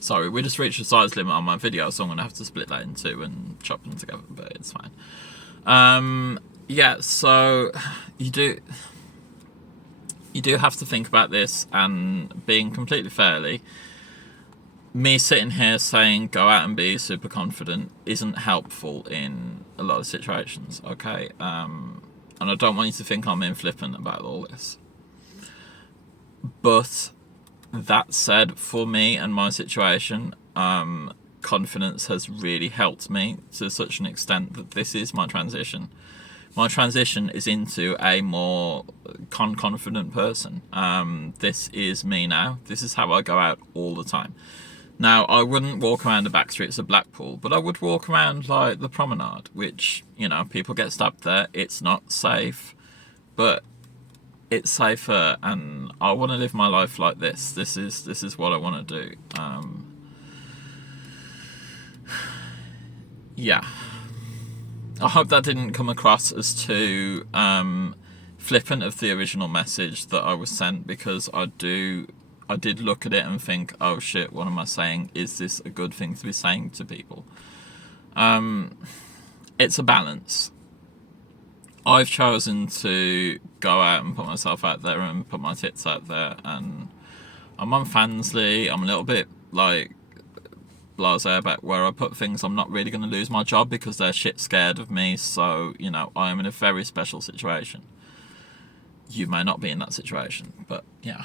Sorry, we just reached the size limit on my video, so I'm going to have to split that in two and chop them together, but it's fine. Yeah, so you do have to think about this, and being completely fairly, me sitting here saying go out and be super confident isn't helpful in a lot of situations, okay? And I don't want you to think I'm being flippant about all this. But that said, for me and my situation, confidence has really helped me to such an extent that this is my transition. My transition is into a more confident person. This is me now. This is how I go out all the time. Now, I wouldn't walk around the back streets of Blackpool, but I would walk around like the promenade, which, you know, people get stabbed there. It's not safe, but it's safer, and I want to live my life like this. This is what I want to do. Yeah. I hope that didn't come across as too flippant of the original message that I was sent, because I did look at it and think, oh shit, what am I saying? Is this a good thing to be saying to people? It's a balance. I've chosen to go out and put myself out there and put my tits out there, and I'm on Fansly. I'm a little bit like blasé about where I put things. I'm not really going to lose my job because they're shit scared of me, so, you know, I am in a very special situation. You may not be in that situation, but yeah.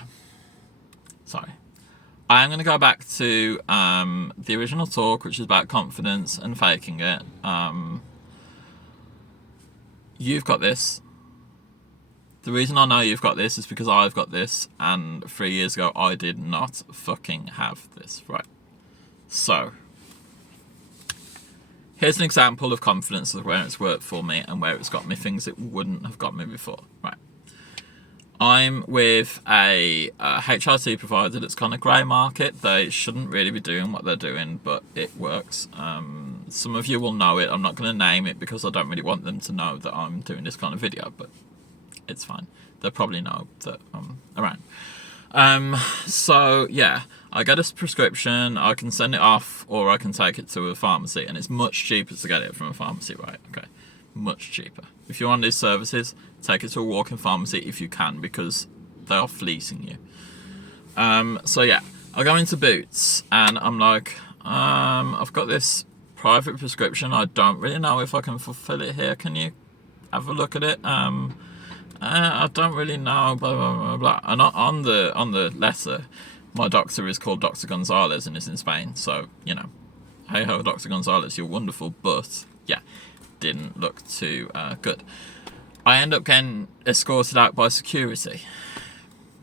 Sorry. I am going to go back to the original talk, which is about confidence and faking it. You've got this. The reason I know you've got this is because I've got this, and 3 years ago I did not fucking have this, right? So, here's an example of confidence of where it's worked for me and where it's got me things it wouldn't have got me before, right? I'm with a HRT provider that's kind of grey market. They shouldn't really be doing what they're doing, but it works. Some of you will know it. I'm not going to name it because I don't really want them to know that I'm doing this kind of video, but it's fine. They'll probably know that I'm around. So, yeah, I get a prescription. I can send it off, or I can take it to a pharmacy, and it's much cheaper to get it from a pharmacy, right? Okay, much cheaper. If you want these services, take it to a walk-in pharmacy if you can, because they are fleecing you. So yeah, I go into Boots and I'm like, I've got this private prescription. I don't really know if I can fulfill it here. Can you have a look at it? I don't really know. Blah blah blah blah. And on the letter, my doctor is called Dr. Gonzalez and is in Spain. So, you know, hey ho, Dr. Gonzalez, you're wonderful. But yeah, didn't look too good. I end up getting escorted out by security,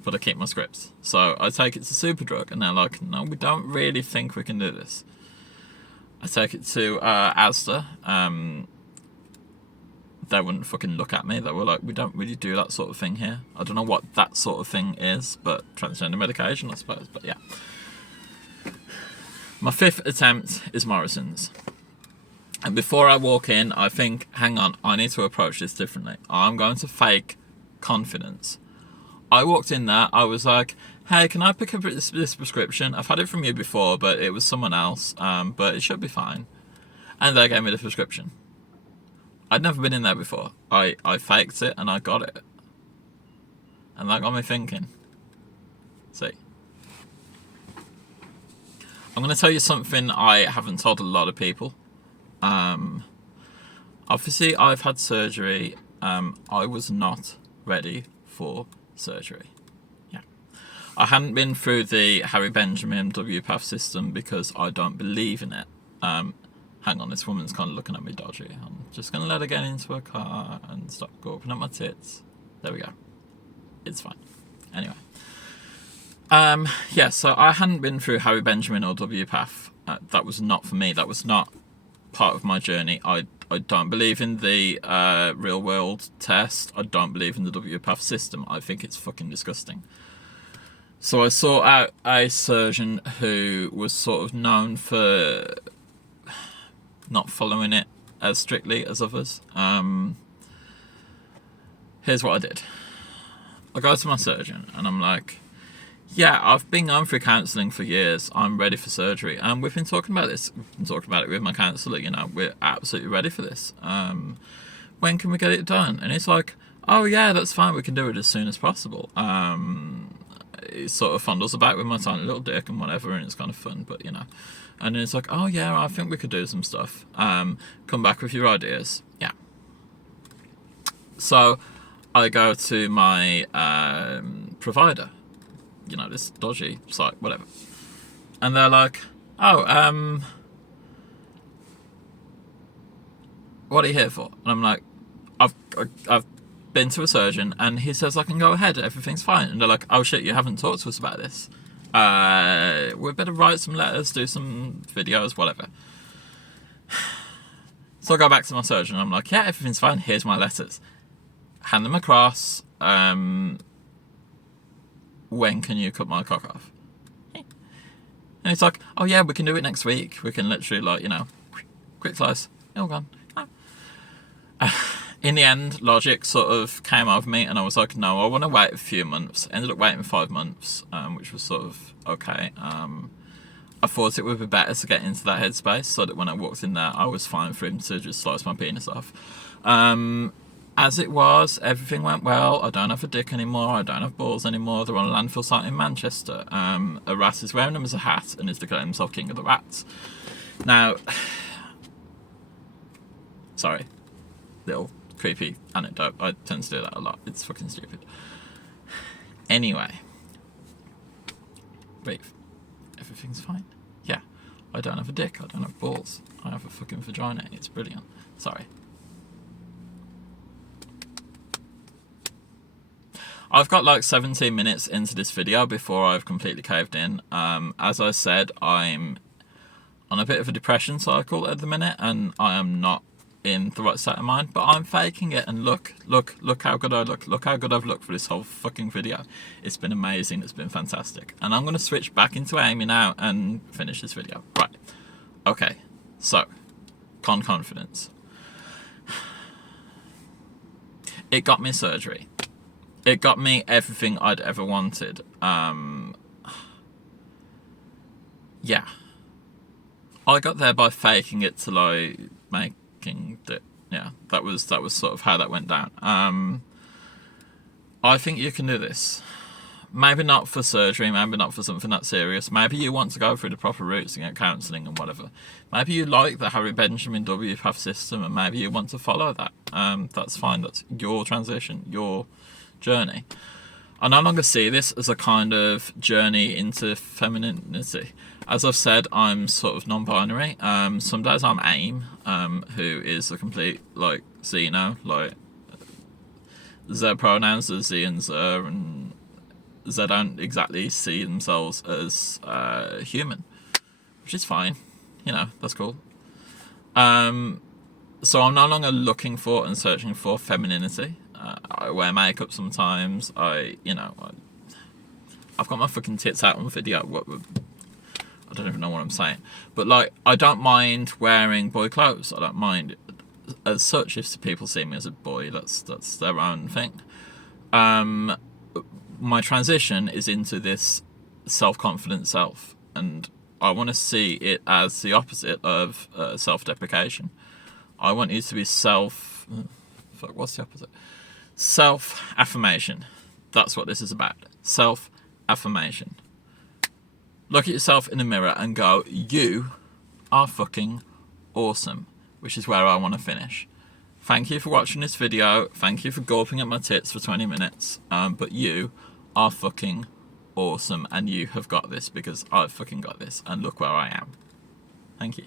but I keep my scripts. So I take it to Superdrug, and they're like, no, we don't really think we can do this. I take it to Asda. They wouldn't fucking look at me. They were like, we don't really do that sort of thing here. I don't know what that sort of thing is, but transgender medication, I suppose. But yeah. My 5th attempt is Morrison's. And before I walk in, I think, hang on, I need to approach this differently. I'm going to fake confidence. I walked in there, I was like, hey, can I pick up this prescription? I've had it from you before, but it was someone else, but it should be fine. And they gave me the prescription. I'd never been in there before. I faked it and I got it. And that got me thinking. See. I'm going to tell you something I haven't told a lot of people. Obviously I've had surgery. I was not ready for surgery. Yeah. I hadn't been through the Harry Benjamin WPATH system because I don't believe in it. Hang on, this woman's kind of looking at me dodgy. I'm just going to let her get into her car and stop opening up my tits. There we go. It's fine. Anyway. Yeah, so I hadn't been through Harry Benjamin or WPATH. That was not for me. That was not part of my journey. I don't believe in the real world test. I don't believe in the WPATH system. I think it's fucking disgusting. So I sought out a surgeon who was sort of known for not following it as strictly as others. Here's what I did. I go to my surgeon and I'm like, Yeah, I've been going through counselling for years. I'm ready for surgery, and we've been talking about this. We've been talking about it with my counsellor. You know, we're absolutely ready for this. When can we get it done? And it's like, oh yeah, that's fine. We can do it as soon as possible. He sort of fondles about with my tiny little dick and whatever, and it's kind of fun. But you know, and then it's like, oh yeah, I think we could do some stuff. Come back with your ideas. Yeah. So I go to my provider. You know, this dodgy site, whatever. And they're like, oh, what are you here for? And I'm like, I've been to a surgeon, and he says I can go ahead, everything's fine. And they're like, oh shit, you haven't talked to us about this. We better write some letters, do some videos, whatever. So I go back to my surgeon, and I'm like, yeah, everything's fine, here's my letters. Hand them across. When can you cut my cock off? And it's like, oh yeah, we can do it next week. We can literally, like, you know, quick slice, all gone. In the end, logic sort of came over me, and I was like, no, I want to wait a few months. Ended up waiting 5 months, which was sort of okay. I thought it would be better to get into that headspace so that when I walked in there, I was fine for him to just slice my penis off. As it was, everything went well. I don't have a dick anymore. I don't have balls anymore. They're on a landfill site in Manchester. A rat is wearing them as a hat and is declaring himself king of the rats. Now, sorry, little creepy anecdote. I tend to do that a lot. It's fucking stupid. Anyway, wait, everything's fine. Yeah, I don't have a dick. I don't have balls. I have a fucking vagina. It's brilliant. Sorry. I've got like 17 minutes into this video before I've completely caved in. As I said, I'm on a bit of a depression cycle at the minute, and I am not in the right state of mind, but I'm faking it, and look how good I look. Look how good I've looked for this whole fucking video. It's been amazing, it's been fantastic. And I'm going to switch back into Amy now and finish this video. Right, okay, so, Conconfidence. It got me surgery. It got me everything I'd ever wanted. Yeah. I got there by faking it till I making it. Yeah, that was sort of how that went down. I think you can do this. Maybe not for surgery, maybe not for something that serious. Maybe you want to go through the proper routes and get counselling and whatever. Maybe you like the Harry Benjamin W path system, and maybe you want to follow that. That's fine. That's your transition, your journey. I no longer see this as a kind of journey into femininity. As I've said, I'm sort of non-binary. Some days I'm AIM, who is a complete, like, Xeno, like, their pronouns are Z and Zer, and they don't exactly see themselves as human, which is fine. You know, that's cool. So I'm no longer looking for and searching for femininity. I wear makeup sometimes. I've got my fucking tits out on video. I don't even know what I'm saying. But, like, I don't mind wearing boy clothes. I don't mind as such if people see me as a boy. That's their own thing. My transition is into this self-confident self, and I want to see it as the opposite of self-deprecation. I want you to be what's the opposite? Self-affirmation. That's what this is about. Self-affirmation. Look at yourself in the mirror and go, you are fucking awesome, which is where I want to finish. Thank you for watching this video. Thank you for gulping at my tits for 20 minutes. But you are fucking awesome, and you have got this because I've fucking got this, and look where I am. Thank you.